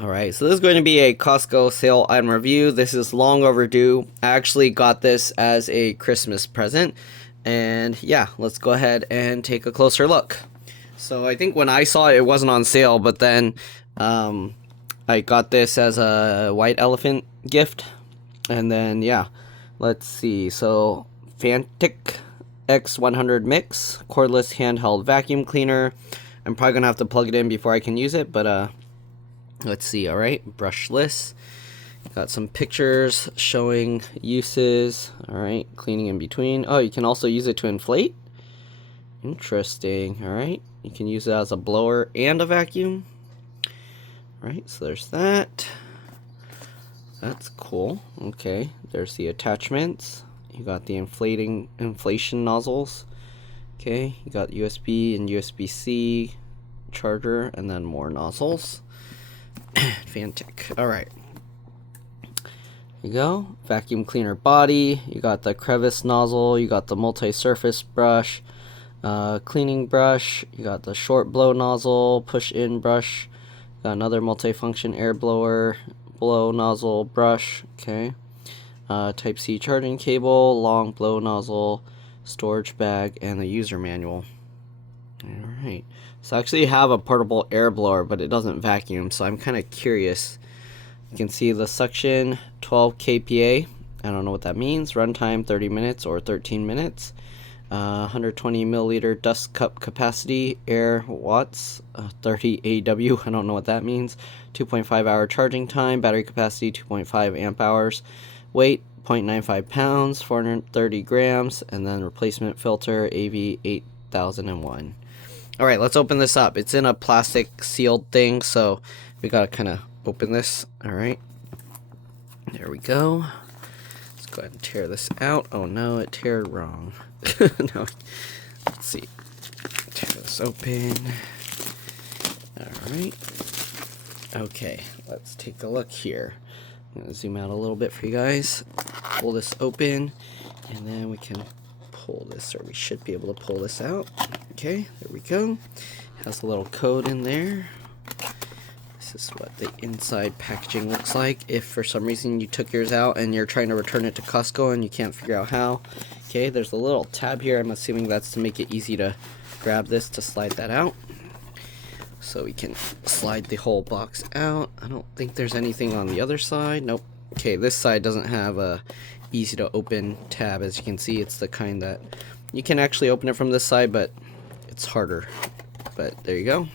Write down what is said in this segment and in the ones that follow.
Alright, so this is going to be a Costco sale item review. This is long overdue. I actually got this as a Christmas present. And yeah, let's go ahead and take a closer look. So I think when I saw it, it wasn't on sale, but then I got this as a white elephant gift. And then yeah, let's see. So Fanttik x100 mix, cordless handheld vacuum cleaner. I'm probably going to have to plug it in before I can use it, but let's see. All right, brushless. Got some pictures showing uses. All right, cleaning in between. Oh, you can also use it to inflate. Interesting. All right, you can use it as a blower and a vacuum. All right, so there's that. That's cool. Okay, there's the attachments. You got the inflation nozzles. Okay, you got USB and USB-C charger, and then more nozzles. Fanttik. Alright. Here you go. Vacuum cleaner body. You got the crevice nozzle. You got the multi-surface brush. Cleaning brush. You got the short blow nozzle. Push-in brush. Got another multi-function air blower. Blow nozzle brush. Okay. Type-C charging cable. Long blow nozzle. Storage bag. And the user manual. Alright. So I actually have a portable air blower, but it doesn't vacuum, so I'm kind of curious. You can see the suction, 12 kPa. I don't know what that means. Runtime, 30 minutes or 13 minutes. 120 milliliter dust cup capacity. Air watts, 30 AW. I don't know what that means. 2.5 hour charging time. Battery capacity, 2.5 amp hours. Weight, 0.95 pounds, 430 grams. And then replacement filter, AV 8001. Alright, let's open this up. It's in a plastic sealed thing, so we gotta kind of open this. Alright. There we go. Let's go ahead and tear this out. Oh no, it teared wrong. No. Let's see. Tear this open. Alright. Okay, let's take a look here. I'm gonna zoom out a little bit for you guys. Pull this open, and then we can pull this, or we should be able to pull this out. Okay, there we go. Has a little code in there. This is what the inside packaging looks like. If for some reason you took yours out and you're trying to return it to Costco and you can't figure out how. Okay, there's a little tab here. I'm assuming that's to make it easy to grab this to slide that out. So we can slide the whole box out. I don't think there's anything on the other side. Nope. Okay, this side doesn't have a easy to open tab. As you can see, it's the kind that you can actually open it from this side, but it's harder. But there you go.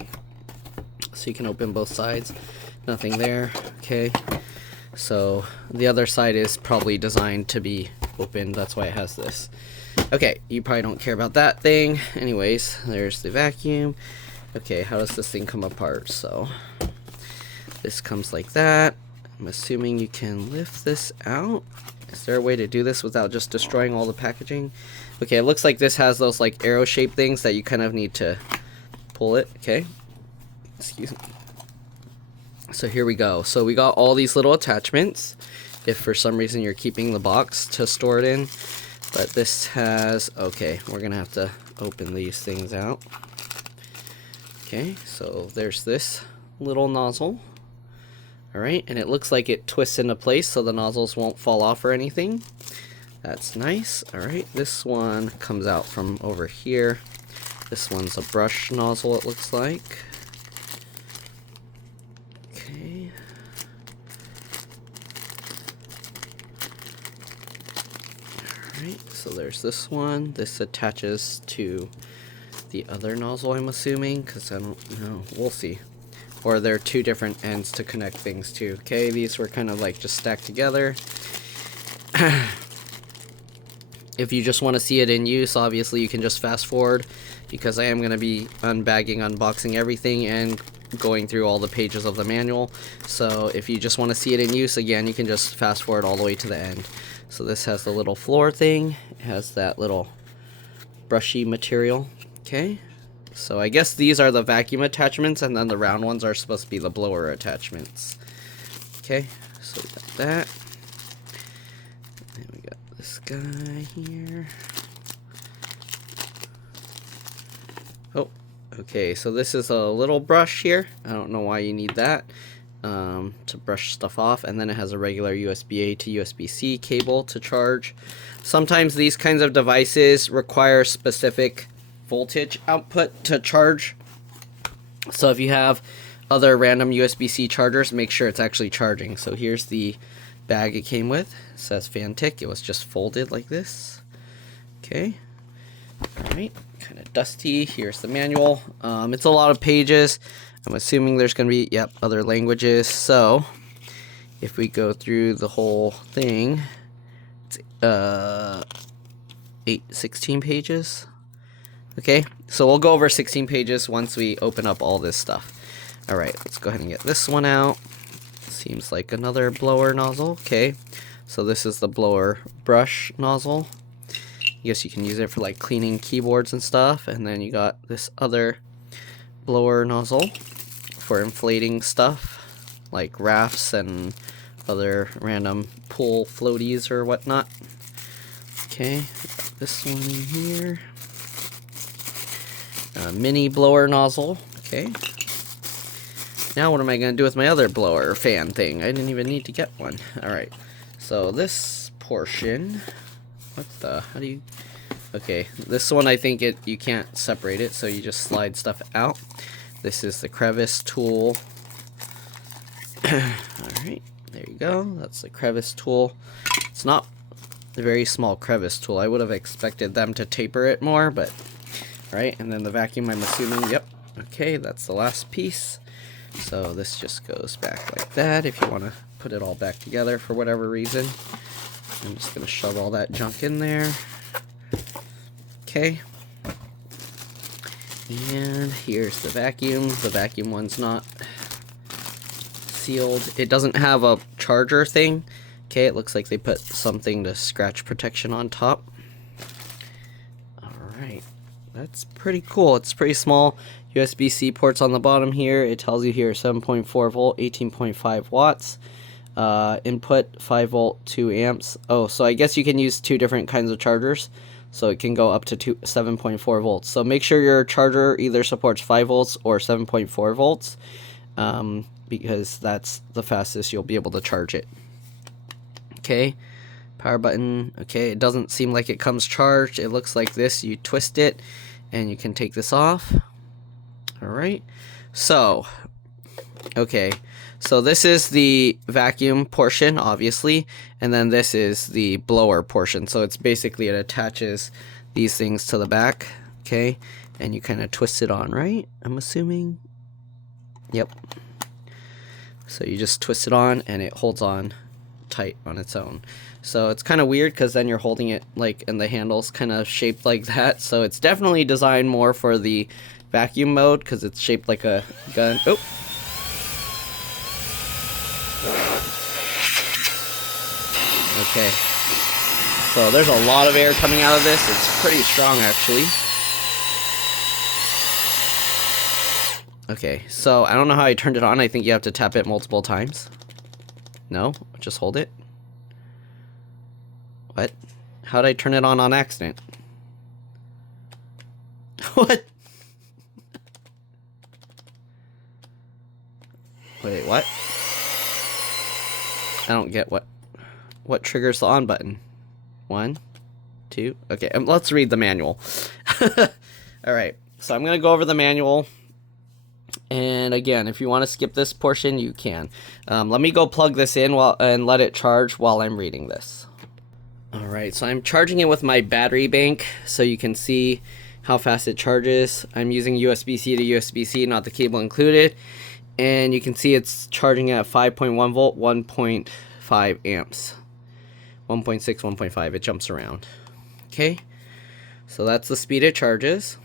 So you can open both sides. Nothing there. Okay, so the other side is probably designed to be opened. That's why it has this. Okay, you probably don't care about that thing. Anyways, there's the vacuum. Okay, how does this thing come apart? So this comes like that. I'm assuming you can lift this out. Is there a way to do this without just destroying all the packaging? Okay, it looks like this has those like arrow shaped things that you kind of need to pull it. Okay, excuse me. So here we go. So we got all these little attachments if for some reason you're keeping the box to store it in. But this has, okay, we're gonna have to open these things out. Okay, so there's this little nozzle. Alright, and it looks like it twists into place so the nozzles won't fall off or anything. That's nice. Alright, this one comes out from over here. This one's a brush nozzle, it looks like. Okay. Alright, so there's this one. This attaches to the other nozzle, I'm assuming, because I don't know. We'll see. Or there are two different ends to connect things to. Okay, these were kind of like just stacked together. If you just want to see it in use, obviously you can just fast forward, because I am going to be unboxing everything and going through all the pages of the manual. So if you just want to see it in use, again, you can just fast forward all the way to the end. So this has the little floor thing. It has that little brushy material. Okay. So I guess these are the vacuum attachments, and then the round ones are supposed to be the blower attachments. Okay, so we got that. And we got this guy here. Oh, okay, so this is a little brush here. I don't know why you need that. to brush stuff off, and then it has a regular USB-A to USB-C cable to charge. Sometimes these kinds of devices require specific voltage output to charge. So if you have other random USB-C chargers, make sure it's actually charging. So here's the bag it came with. It says Fanttik. It was just folded like this. Okay. Alright. Kind of dusty. Here's the manual. It's a lot of pages. I'm assuming there's going to be, yep, other languages. So if we go through the whole thing, it's 16 pages. Okay, so we'll go over 16 pages once we open up all this stuff. Alright, let's go ahead and get this one out. Seems like another blower nozzle. Okay, so this is the blower brush nozzle. I guess you can use it for like cleaning keyboards and stuff. And then you got this other blower nozzle for inflating stuff like rafts and other random pool floaties or whatnot. Okay, this one in here. A mini blower nozzle. Okay. Now what am I going to do with my other blower fan thing? I didn't even need to get one. Alright. So this portion. What the? How do you... Okay. This one I think you can't separate it, so you just slide stuff out. This is the crevice tool. Alright. There you go. That's the crevice tool. It's not a very small crevice tool. I would have expected them to taper it more, but... Right, and then the vacuum, I'm assuming, yep. Okay, that's the last piece. So this just goes back like that if you want to put it all back together for whatever reason. I'm just going to shove all that junk in there. Okay. And here's the vacuum. The vacuum one's not sealed. It doesn't have a charger thing. Okay, it looks like they put something to scratch protection on top. Alright. That's pretty cool. It's pretty small. USB-C ports on the bottom here. It tells you here 7.4 volt, 18.5 watts. Input 5 volt, 2 amps. Oh, so I guess you can use two different kinds of chargers. So it can go up to 7.4 volts. So make sure your charger either supports 5 volts or 7.4 volts. Because that's the fastest you'll be able to charge it. Okay. Power button. Okay, it doesn't seem like it comes charged. It looks like this. You twist it and you can take this off. Alright, so okay, so this is the vacuum portion, obviously, and then this is the blower portion. So it's basically, it attaches these things to the back. Okay, and you kind of twist it on, right? I'm assuming. Yep. So you just twist it on and it holds on tight on its own. So it's kind of weird because then you're holding it like, and the handle's kind of shaped like that. So it's definitely designed more for the vacuum mode because it's shaped like a gun. Oh. Okay. So there's a lot of air coming out of this. It's pretty strong actually. Okay, so I don't know how I turned it on. I think you have to tap it multiple times. No? Just hold it. What? How'd I turn it on accident? What? Wait, what? I don't get what triggers the on button. 1, 2, okay, let's read the manual. Alright, so I'm going to go over the manual. And again, if you want to skip this portion, you can. Let me go plug this in and let it charge while I'm reading this. Alright, so I'm charging it with my battery bank so you can see how fast it charges. I'm using USB-C to USB-C, not the cable included. And you can see it's charging at 5.1 volt, 1.5 amps. 1.6, 1.5, it jumps around. Okay, so that's the speed it charges.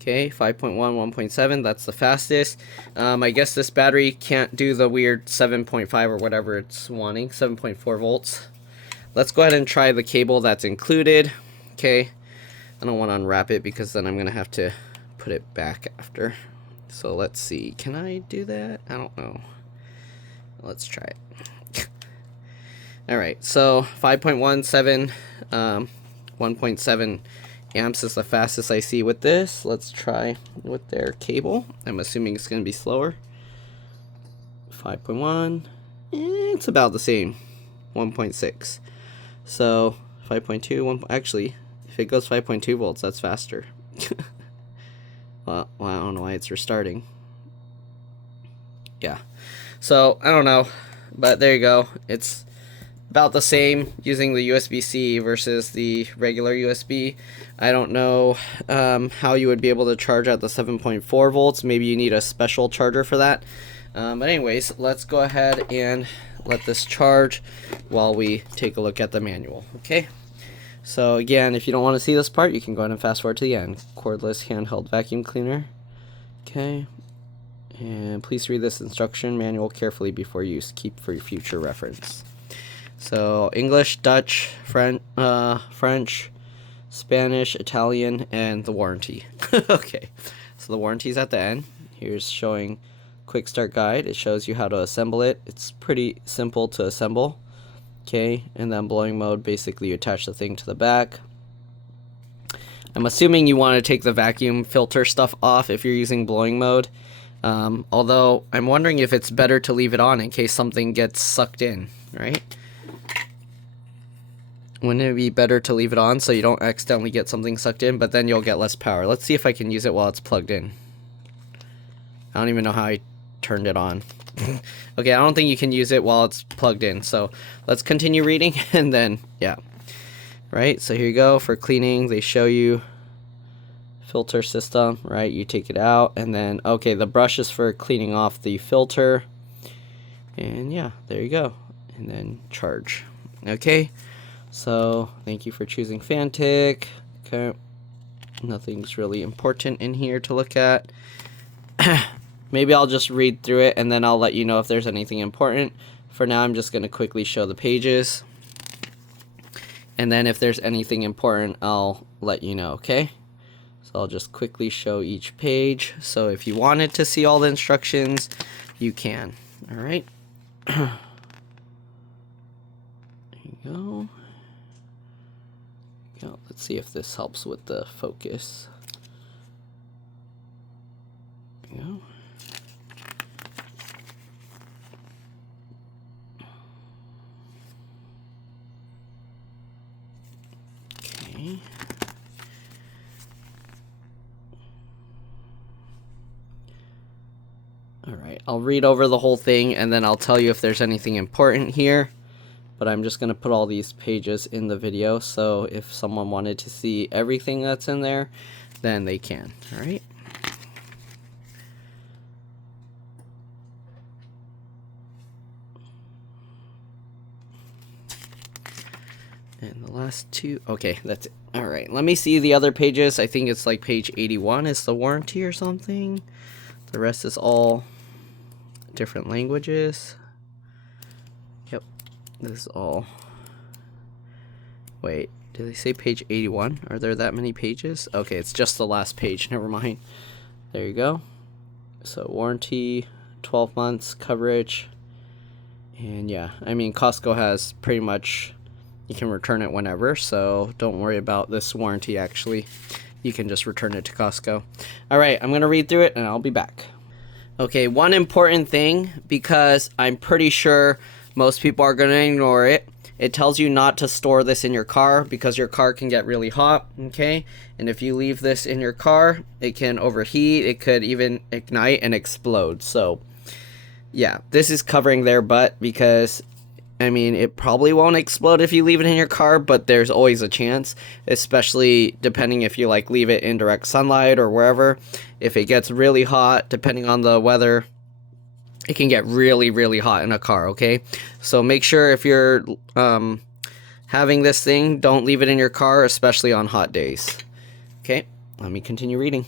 Okay, 5.1, 1.7, that's the fastest. I guess this battery can't do the weird 7.5 or whatever it's wanting, 7.4 volts. Let's go ahead and try the cable that's included. Okay, I don't want to unwrap it because then I'm going to have to put it back after. So let's see, can I do that? I don't know. Let's try it. Alright, so 5.17, 1.7 amps is the fastest I see with this. Let's try with their cable. I'm assuming it's going to be slower. 5.1. It's about the same. 1.6. So 5.2. 1. Actually, if it goes 5.2 volts, that's faster. Well, I don't know why it's restarting. Yeah. So I don't know, but there you go. It's about the same using the USB-C versus the regular USB. I don't know how you would be able to charge at the 7.4 volts. Maybe you need a special charger for that. But anyways, let's go ahead and let this charge while we take a look at the manual. Okay. So again, if you don't want to see this part, you can go ahead and fast forward to the end. Cordless handheld vacuum cleaner. Okay. And please read this instruction manual carefully before use. Keep for your future reference. So English, Dutch, French, Spanish, Italian, and the warranty. Okay, so the warranty's at the end. Here's showing quick start guide. It shows you how to assemble it. It's pretty simple to assemble. Okay, and then blowing mode, basically you attach the thing to the back. I'm assuming you want to take the vacuum filter stuff off if you're using blowing mode. Although I'm wondering if it's better to leave it on in case something gets sucked in, right? Wouldn't it be better to leave it on so you don't accidentally get something sucked in, but then you'll get less power? Let's see if I can use it while it's plugged in. I don't even know how I turned it on. Okay, I don't think you can use it while it's plugged in. So let's continue reading and then, yeah. Right, so here you go. For cleaning, they show you filter system, right? You take it out and then, okay, the brush is for cleaning off the filter. And yeah, there you go. And then charge. Okay. So, thank you for choosing Fanttik. Okay. Nothing's really important in here to look at. Maybe I'll just read through it and then I'll let you know if there's anything important. For now, I'm just going to quickly show the pages. And then if there's anything important, I'll let you know, okay? So I'll just quickly show each page. So if you wanted to see all the instructions, you can. All right. There you go. Let's see if this helps with the focus. There you go. Okay. All right, I'll read over the whole thing and then I'll tell you if there's anything important here. But I'm just going to put all these pages in the video, so if someone wanted to see everything that's in there, then they can. All right. And the last two, okay, that's it. All right, let me see the other pages. I think it's like page 81 is the warranty or something. The rest is all different languages. Yep. This is all. Wait, did they say page 81? Are there that many pages? Okay, it's just the last page. Never mind. There you go. So warranty, 12 months coverage. And yeah, I mean, Costco has pretty much, you can return it whenever. So don't worry about this warranty actually. You can just return it to Costco. All right, I'm going to read through it and I'll be back. Okay, one important thing, because I'm pretty sure most people are going to ignore it. It tells you not to store this in your car because your car can get really hot, okay? And if you leave this in your car, it can overheat. It could even ignite and explode. So, yeah, this is covering their butt because, I mean, it probably won't explode if you leave it in your car, but there's always a chance, especially depending if you, like, leave it in direct sunlight or wherever. If it gets really hot, depending on the weather, it can get really, really hot in a car, okay? So make sure if you're having this thing, don't leave it in your car, especially on hot days. Okay, let me continue reading.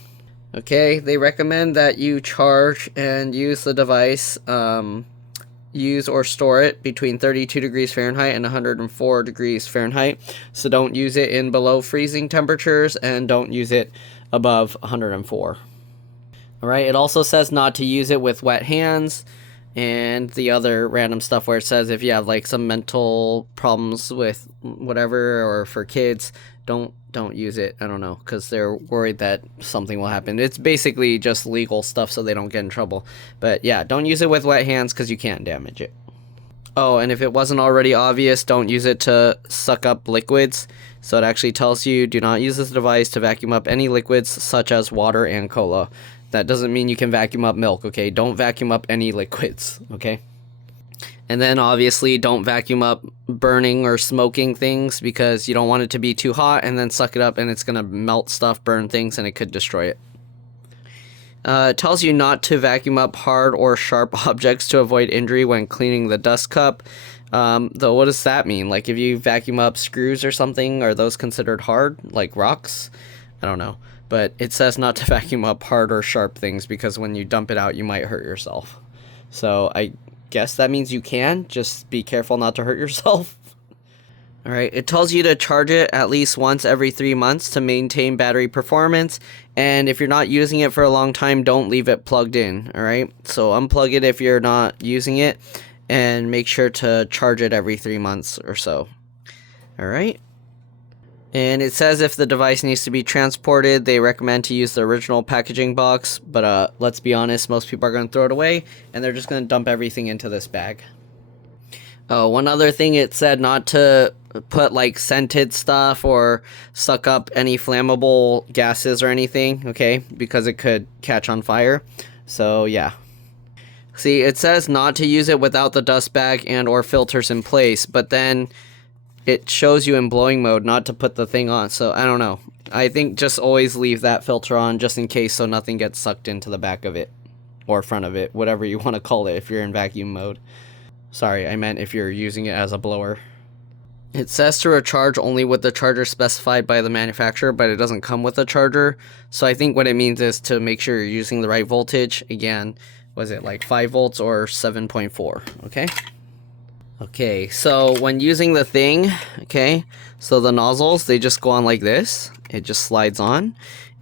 Okay, they recommend that you charge and use the device, use or store it between 32 degrees Fahrenheit and 104 degrees Fahrenheit. So don't use it in below freezing temperatures and don't use it above 104. All right, it also says not to use it with wet hands. and the other random stuff where it says if you have like some mental problems with whatever, or for kids, don't use it. I don't know, because they're worried that something will happen. It's basically just legal stuff so they don't get in trouble. But yeah, don't use it with wet hands because you can't damage it. Oh, and if it wasn't already obvious, don't use it to suck up liquids. So it actually tells you, do not use this device to vacuum up any liquids such as water and cola. That doesn't mean you can vacuum up milk, okay? Don't vacuum up any liquids, okay? And then obviously don't vacuum up burning or smoking things because you don't want it to be too hot and then suck it up and it's going to melt stuff, burn things, and it could destroy it. It tells you not to vacuum up hard or sharp objects to avoid injury when cleaning the dust cup. Though what does that mean? Like if you vacuum up screws or something, are those considered hard? Like rocks? I don't know. But it says not to vacuum up hard or sharp things because when you dump it out, you might hurt yourself. So I guess that means you can. Just be careful not to hurt yourself. Alright, it tells you to charge it at least once every 3 months to maintain battery performance. And if you're not using it for a long time, don't leave it plugged in. Alright, so unplug it if you're not using it. And make sure to charge it every 3 months or so. Alright. And it says if the device needs to be transported, they recommend to use the original packaging box. But let's be honest, most people are going to throw it away. And they're just going to dump everything into this bag. Oh, one other thing, it said not to put like scented stuff or suck up any flammable gases or anything, okay? Because it could catch on fire. So, yeah. See, it says not to use it without the dust bag and or filters in place, but then it shows you in blowing mode not to put the thing on. So, I don't know. I think just always leave that filter on just in case so nothing gets sucked into the back of it or front of it, whatever you want to call it if you're in vacuum mode. Sorry, I meant if you're using it as a blower. It says to recharge only with the charger specified by the manufacturer, but it doesn't come with a charger. So I think what it means is to make sure you're using the right voltage. Again, was it like 5 volts or 7.4, okay? Okay, so when using the thing, okay, so the nozzles, they just go on like this. It just slides on.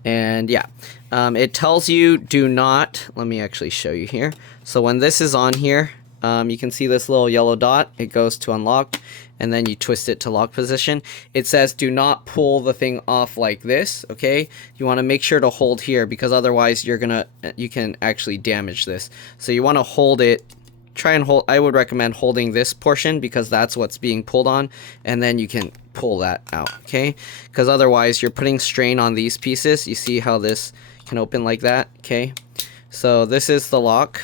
And yeah, it tells you do not, let me actually show you here. So when this is on here, you can see this little yellow dot. It goes to unlock, and then you twist it to lock position. It says do not pull the thing off like this, okay? You want to make sure to hold here because otherwise you can actually damage this. So you want to hold it, try and hold, I would recommend holding this portion because that's what's being pulled on, and then you can pull that out, okay? Because otherwise you're putting strain on these pieces. You see how this can open like that, okay? So this is the lock,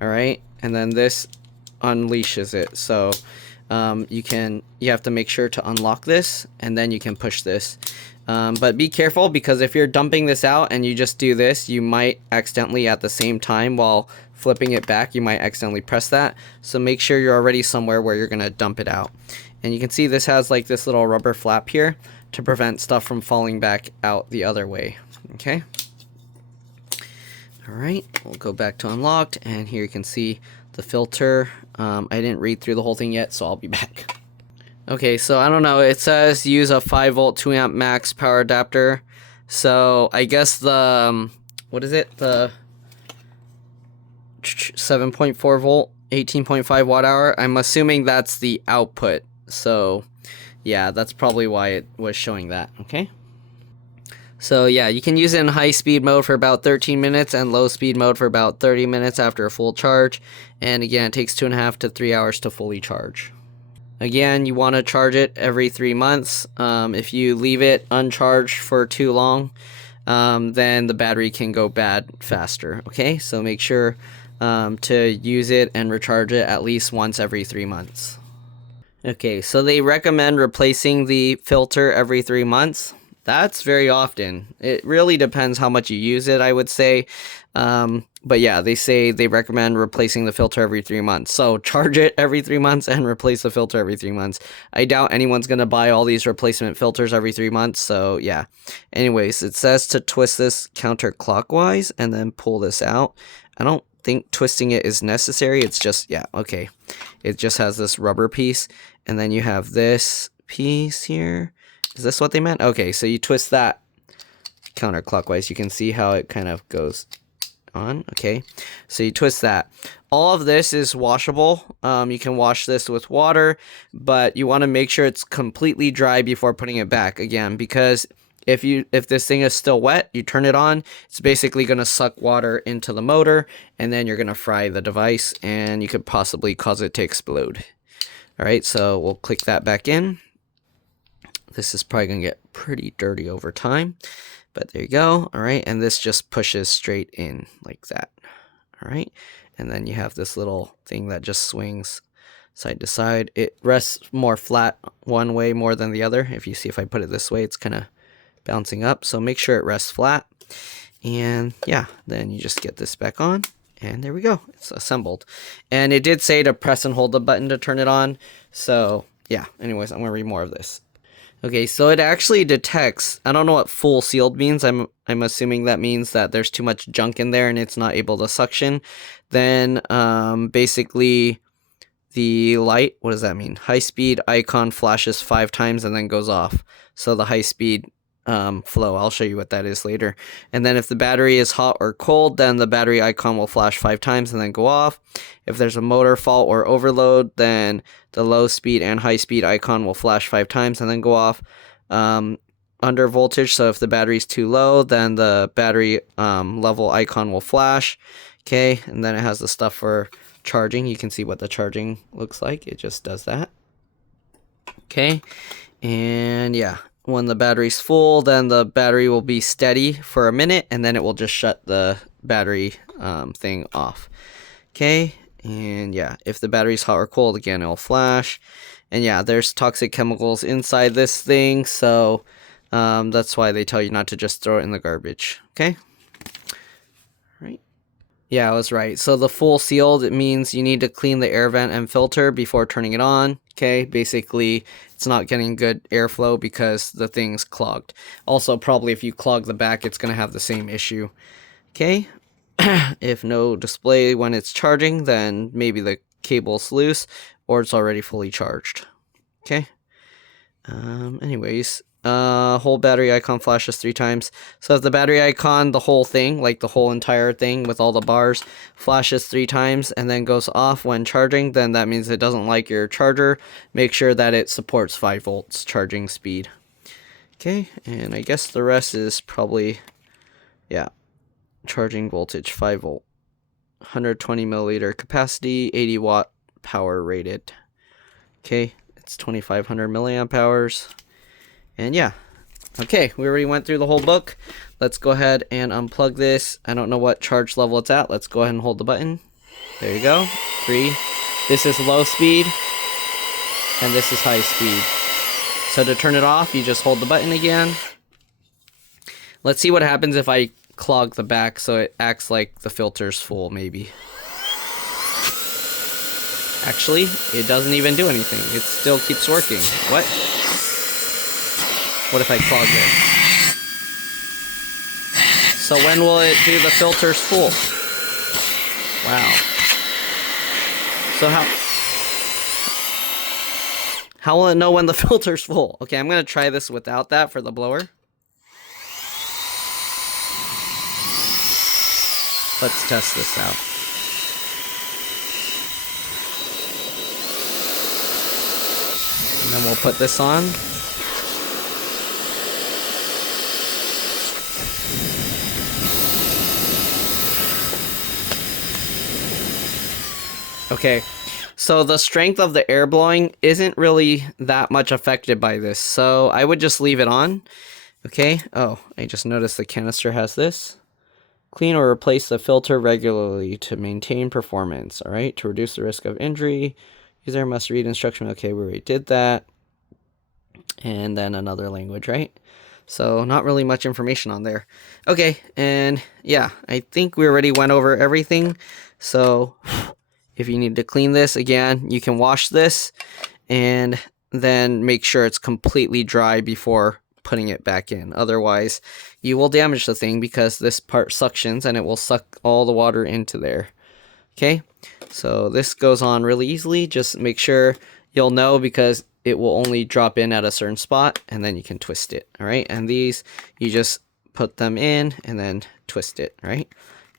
all right? And then this unleashes it. So you have to make sure to unlock this, and then you can push this. But be careful because if you're dumping this out and you just do this, you might accidentally at the same time while flipping it back, you might accidentally press that. So make sure you're already somewhere where you're going to dump it out. And you can see this has like this little rubber flap here to prevent stuff from falling back out the other way. Okay. Alright, we'll go back to unlocked, and here you can see the filter. I didn't read through the whole thing yet, so I'll be back. Okay, so I don't know, it says use a 5 volt 2 amp max power adapter. So I guess the, what is it? The 7.4 volt, 18.5 watt hour. I'm assuming that's the output. So yeah, that's probably why it was showing that, okay? So yeah, you can use it in high speed mode for about 13 minutes and low speed mode for about 30 minutes after a full charge. And again, it takes 2.5 to 3 hours to fully charge. Again, you want to charge it every 3 months. If you leave it uncharged for too long, then the battery can go bad faster. Okay, so make sure to use it and recharge it at least once every 3 months. Okay, so they recommend replacing the filter every 3 months. That's very often. It really depends how much you use it, I would say. But yeah, they say they recommend replacing the filter every 3 months. So charge it every 3 months and replace the filter every 3 months. I doubt anyone's going to buy all these replacement filters every 3 months. So yeah. Anyways, it says to twist this counterclockwise and then pull this out. I don't think twisting it is necessary. It's just, yeah, okay. It just has this rubber piece. And then you have this piece here. Is this what they meant? Okay, so you twist that counterclockwise. You can see how it kind of goes. on. Okay, so you twist that. All of this is washable. You can wash this with water, but you want to make sure it's completely dry before putting it back again, because if this thing is still wet, you turn it on, it's basically going to suck water into the motor, and then you're going to fry the device, and you could possibly cause it to explode. All right, so we'll click that back in. This is probably going to get pretty dirty over time, but there you go. All right, and this just pushes straight in like that. All right, and then you have this little thing that just swings side to side. It rests more flat one way more than the other. If you see, if I put it this way, it's kind of bouncing up, so make sure it rests flat. And yeah, then you just get this back on, and there we go, it's assembled. And it did say to press and hold the button to turn it on, so yeah, anyways, I'm gonna read more of this. Okay, so it actually detects, I don't know what full sealed means. I'm assuming that means that there's too much junk in there and it's not able to suction. Then basically the light, what does that mean? High speed icon flashes 5 times and then goes off. So the high speed flow, I'll show you what that is later. And then if the battery is hot or cold, then the battery icon will flash 5 times and then go off. If there's a motor fault or overload, then the low speed and high speed icon will flash 5 times and then go off. Under voltage, so if the battery's too low, then the battery level icon will flash. Okay, and then it has the stuff for charging. You can see what the charging looks like. It just does that. Okay, and yeah, when the battery's full, then the battery will be steady for a minute, and then it will just shut the battery thing off. Okay, and yeah, if the battery's hot or cold, again, it'll flash. And yeah, there's toxic chemicals inside this thing, so that's why they tell you not to just throw it in the garbage. Okay, right? Yeah, I was right. So the full sealed, it means you need to clean the air vent and filter before turning it on. Okay, basically it's not getting good airflow because the thing's clogged. Also, probably if you clog the back, it's going to have the same issue. Okay, if no display when it's charging, then maybe the cable's loose or it's already fully charged. Okay, anyways, whole battery icon flashes 3 times. So if the battery icon, the whole thing, like the whole entire thing with all the bars, flashes 3 times and then goes off when charging, then that means it doesn't like your charger. Make sure that it supports 5 volts charging speed. Okay, and I guess the rest is probably, yeah, charging voltage 5 volt, 120 milliliter capacity, 80 watt power rated. Okay, it's 2500 milliamp hours. And yeah, okay, we already went through the whole book. Let's go ahead and unplug this. I don't know what charge level it's at. Let's go ahead and hold the button. There you go. 3. This is low speed, and this is high speed. So to turn it off, you just hold the button again. Let's see what happens if I clog the back so it acts like the filter's full, maybe. Actually, it doesn't even do anything. It still keeps working. What? What if I clog it? So when will it do the filters full? Wow. So how will it know when the filter's full? Okay, I'm gonna try this without that for the blower. Let's test this out. And then we'll put this on. Okay, so the strength of the air blowing isn't really that much affected by this, so I would just leave it on. Okay, oh, I just noticed the canister has this. Clean or replace the filter regularly to maintain performance, all right? To reduce the risk of injury, user must read instruction. Okay, we already did that. And then another language, right? So not really much information on there. Okay, and yeah, I think we already went over everything. So if you need to clean this, again, you can wash this and then make sure it's completely dry before putting it back in. Otherwise, you will damage the thing because this part suctions and it will suck all the water into there. Okay, so this goes on really easily. Just make sure you'll know because it will only drop in at a certain spot and then you can twist it. All right, and these, you just put them in and then twist it, right?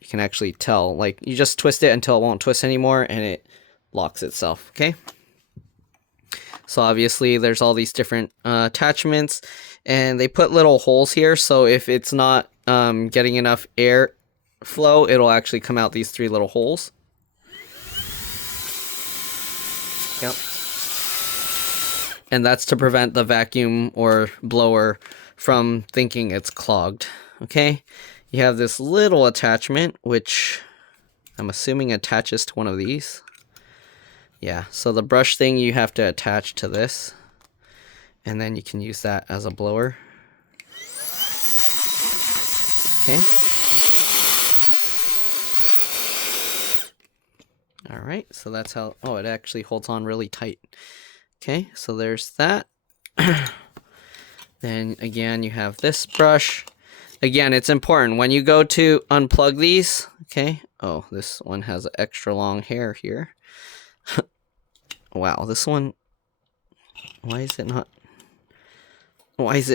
you can actually tell. Like, you just twist it until it won't twist anymore, and it locks itself, okay? So obviously there's all these different attachments, and they put little holes here, so if it's not getting enough air flow, it'll actually come out these 3 little holes. Yep. And that's to prevent the vacuum or blower from thinking it's clogged, okay? You have this little attachment, which I'm assuming attaches to one of these. Yeah, so the brush thing you have to attach to this, and then you can use that as a blower. Okay. All right, so that's how, oh, it actually holds on really tight. Okay, so there's that. Then again, you have this brush. Again, it's important when you go to unplug these, okay? Oh, this one has extra long hair here. Wow, this one, why is it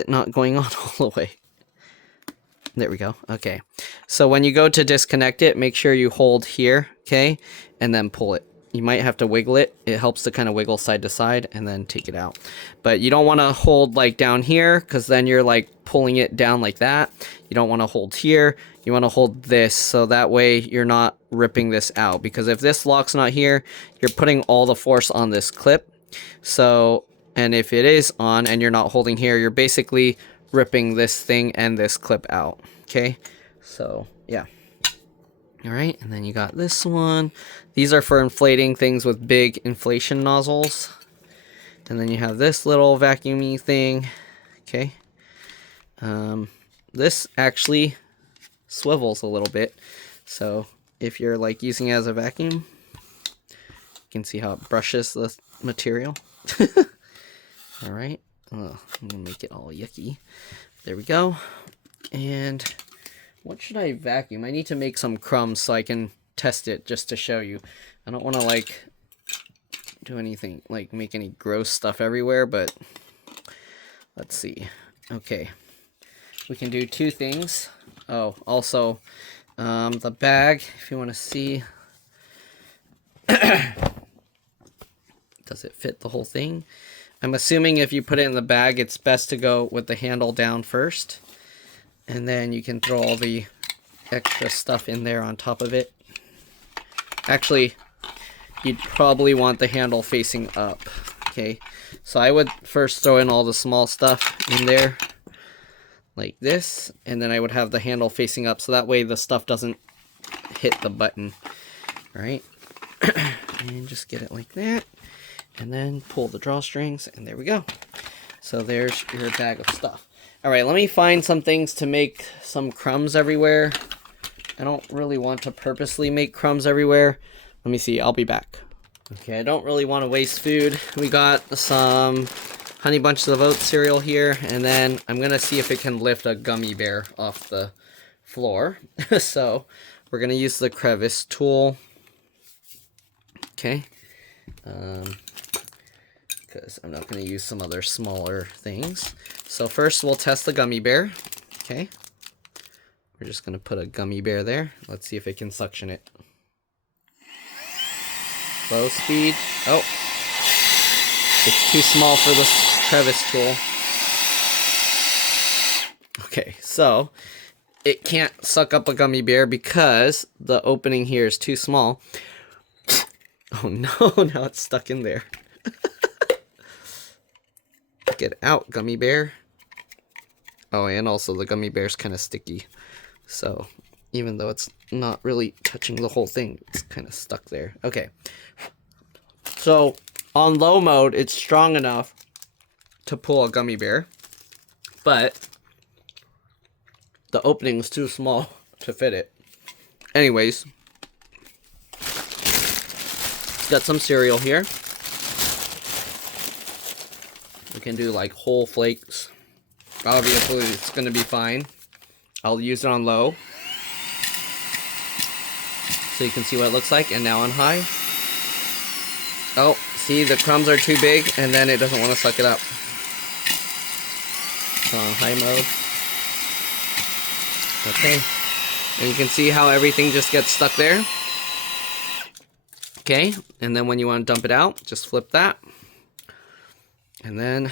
not going on all the way? There we go. Okay. So when you go to disconnect it, make sure you hold here, okay? And then pull it. You might have to wiggle it. It helps to kind of wiggle side to side and then take it out. But you don't want to hold like down here, because then you're like pulling it down like that. You don't want to hold here. You want to hold this, so that way you're not ripping this out. Because if this lock's not here, you're putting all the force on this clip. So, and if it is on and you're not holding here, you're basically ripping this thing and this clip out. Okay, so yeah. All right, and then you got this one. These are for inflating things with big inflation nozzles. And then you have this little vacuumy thing. Okay. This actually swivels a little bit. So if you're like using it as a vacuum, you can see how it brushes the material. All right. Oh, I'm gonna make it all yucky. There we go. And what should I vacuum? I need to make some crumbs so I can test it just to show you. I don't want to like do anything, like make any gross stuff everywhere, but let's see. Okay. We can do 2 things. Oh, also, the bag, if you want to see. Does it fit the whole thing? I'm assuming if you put it in the bag, it's best to go with the handle down first. And then you can throw all the extra stuff in there on top of it. Actually, you'd probably want the handle facing up. Okay, so I would first throw in all the small stuff in there like this, and then I would have the handle facing up, so that way the stuff doesn't hit the button. All right, and just get it like that, and then pull the drawstrings, and there we go. So there's your bag of stuff. All right, let me find some things to make some crumbs everywhere. I don't really want to purposely make crumbs everywhere. Let me see, I'll be back. Okay, I don't really want to waste food. We got some Honey Bunches of Oats cereal here, and then I'm gonna see if it can lift a gummy bear off the floor. So we're gonna use the crevice tool. Okay, because I'm not gonna use some other smaller things. So first we'll test the gummy bear. Okay, we're just gonna put a gummy bear there. Let's see if it can suction it. Low speed. Oh, it's too small for the crevice tool. Okay, so it can't suck up a gummy bear because the opening here is too small. Oh no, now it's stuck in there. Get out, gummy bear. Oh, and also the gummy bear's kind of sticky. So even though it's not really touching the whole thing, it's kind of stuck there. Okay. So on low mode, it's strong enough to pull a gummy bear, but the opening's too small to fit it. Anyways, it's got some cereal here. We can do like whole flakes. Obviously, it's going to be fine. I'll use it on low, so you can see what it looks like. And now on high. Oh, see, the crumbs are too big, and then it doesn't want to suck it up. So on high mode. Okay. And you can see how everything just gets stuck there. Okay, and then when you want to dump it out, just flip that. And then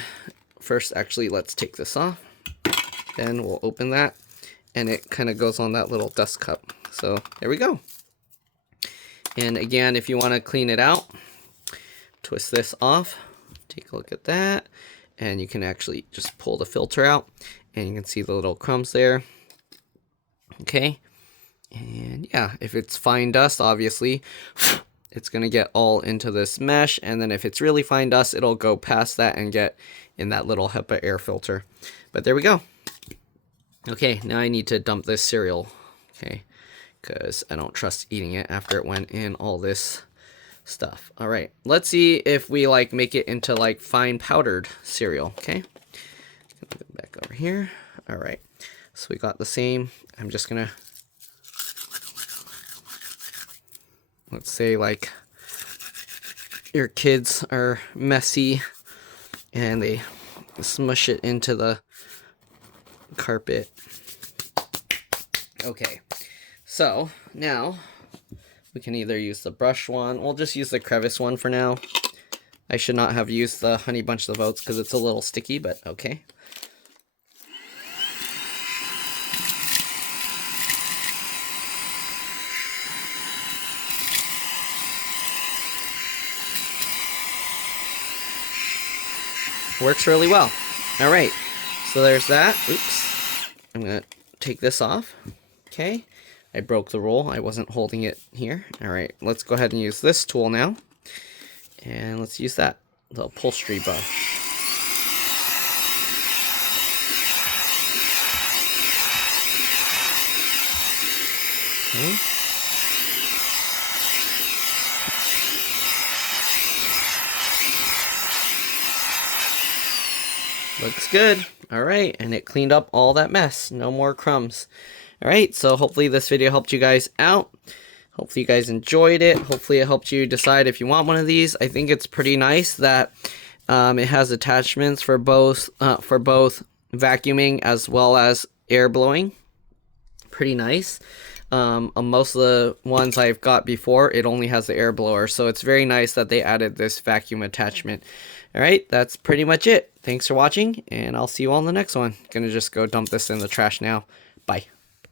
first, actually, let's take this off. Then we'll open that, and it kind of goes on that little dust cup. So there we go. And again, if you want to clean it out, twist this off. Take a look at that. And you can actually just pull the filter out, and you can see the little crumbs there. Okay. And yeah, if it's fine dust, obviously, it's going to get all into this mesh. And then if it's really fine dust, it'll go past that and get in that little HEPA air filter. But there we go. Okay, now I need to dump this cereal. Okay, because I don't trust eating it after it went in all this stuff. All right, let's see if we like make it into like fine powdered cereal. Okay, back over here. All right, so we got the same. I'm just gonna, let's say like your kids are messy and they smush it into the carpet. Okay, so now we can either use the brush one. We'll just use the crevice one for now. I should not have used the Honey Bunch of Oats because it's a little sticky, but okay. Works really well. All right, so there's that. Oops, I'm gonna take this off. Okay, I broke the roll. I wasn't holding it here. All right, let's go ahead and use this tool now. And let's use that, the upholstery brush. Okay. Looks good. All right, and it cleaned up all that mess. No more crumbs. All right, so hopefully this video helped you guys out. Hopefully you guys enjoyed it. Hopefully it helped you decide if you want one of these. I think it's pretty nice that it has attachments for both vacuuming as well as air blowing. Pretty nice. On most of the ones I've got before, it only has the air blower, so it's very nice that they added this vacuum attachment. All right, that's pretty much it. Thanks for watching, and I'll see you all in the next one. Gonna just go dump this in the trash now. Bye.